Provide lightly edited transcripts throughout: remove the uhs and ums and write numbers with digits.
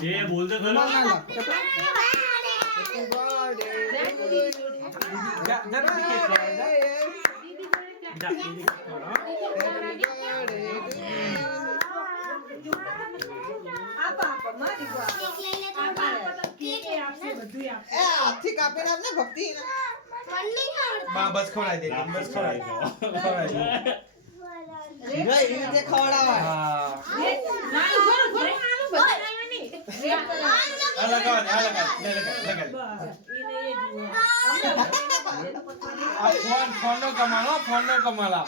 ये बोल दे करो બસ ખવડાવી દે બસ ખવડાવી દે એ રીતે ખવડાવાય ફોન નો કમાલ આ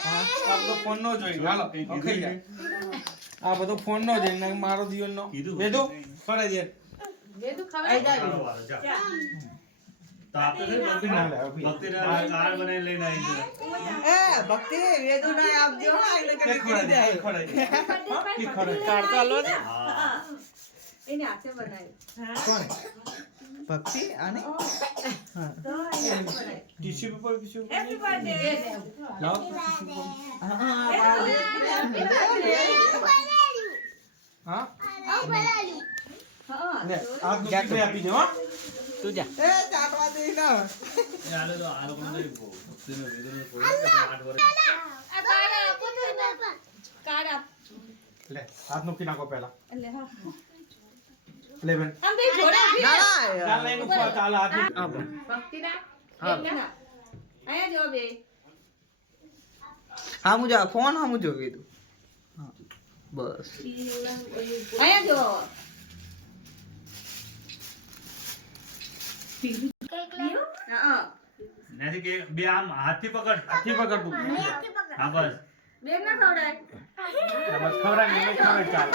બધો ફોન નો જોઈ હાલો ખાઈ જાય આ બધો ફોન નો જોઈ મારો દિયોલ નો વેદુ ખવડાવી દે ખવડાવી જાય तो आप तो भक्ति कार बनाए लेना है ए भक्ति वेदु ना आप जो आइ लगे खड़े कार चालो ने એને હાથે બનાવી કોણ ભક્તિ આને હા ટીશ્યુ પેપર હેપી બર્થડે લાવ હા લે આ ગેટ આપી દો હા તું જા એ ચાટવા દે ના यार तो आ लोगों ने भक्ति ने वेदन ने कोई 8 वर्ष કાર્ડ આપ લે હાથ નો નાખો પહેલા લે હા લે બેન આમ બે જોડે ના ચાલ લઈને ઉપર ચાલ હાથ હા ભક્તિ ના આયા જો બે હા મુજા ફોન હા મુજો કીધું હા બસ આયા જો હા नहीं कि बे आम हाथी पकड़ तू हां बस બેન ના ખવડાય બસ ખવડાવી લે ખવડાવી ચાલ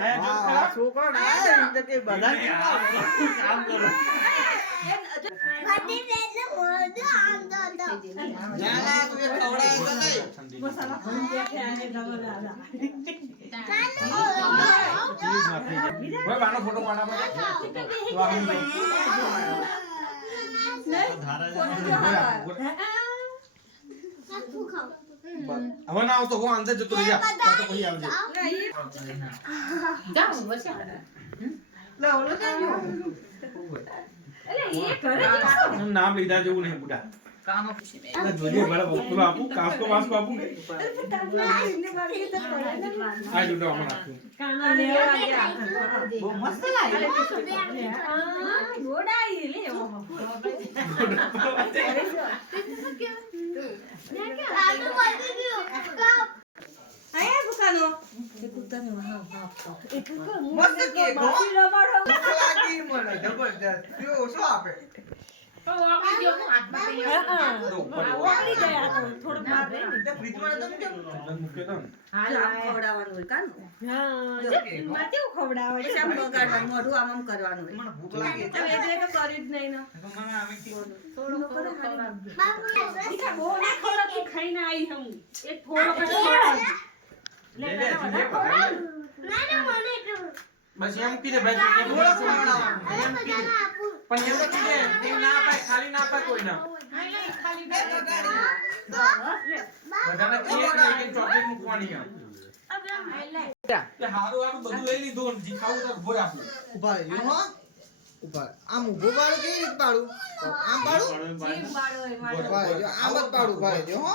આયા જો છોકરો ના એટલે કે બધા काम करो જાના તું ખવડાવે તો નહીં મસાલા કે આને ડબલ આલા ઓય બાનો ફોટો પાડા પડે વાહન धारा હવે ના આવતો હું અંદર જતો રહી જા તો પછી આવજે જાવ વર્ષા લે ઓલો જાવ અરે એ કરે છે નામ લીધા જેવું નહીં બુડા કાનો ખુશી મે જોઈએ બડા બકરો આપું કાસ્કો વાસ્કો આપું ને આ જુડો આમાં નાખું કાનો લેવા ગયા બહુ મસ્ત લાગે ગોડાઈ લે આયા બુકાનો એ કુતાને હા એ કુકો મસ્ત કે માસી રમાડો લાગી મને જબરદસ્ત જો શું આપે તો વાગી ગયો હાથમાં વાગી ગયા તો થોડું માર દે ને તે ફ્રીજમાં તો મૂકે તો હાલ આમ ખવડાવવાનું હોય કાનો હા માતે ખવડાવે છે આમ બગાડવાનું મોઢું આમ આમ કરવાનું હોય મને ભૂખ લાગી તો એ જે તો કરી જ નહીં ને તો મને આવે કે થોડું ખવડાવજો દીકા બહુ ના ખવડાવ તું ખાઈને આવી હું એક થોડો ખવડાવ લે લે જીને પકડ બસ એમ કીધે ભાઈ એ થોડો ખવડાવવાનું એમ કીધે પણ એમ તો કીધે તે ના પાય ખાલી ના પાય કોઈ ના ખાલી બધાને કેક ને કે ચોકલેટ મૂકવાની આ તે હારું બધું લઈ લીધું જી ખાવું તો ભોય આપું ઉભા રહ્યો હો ઉભા આમ ઉભો પાડું કેવી રીતે પાડું આમ પાડું જીવ બાળો એ મારો ઉભા રહેજો આમ જ પાડું ઉભા રહેજો હો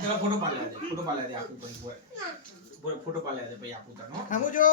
ચલો ફોટો પાડ્યા દે આપું પછી ફોટો પાડ્યા દે પછી આપું તને હો સમજો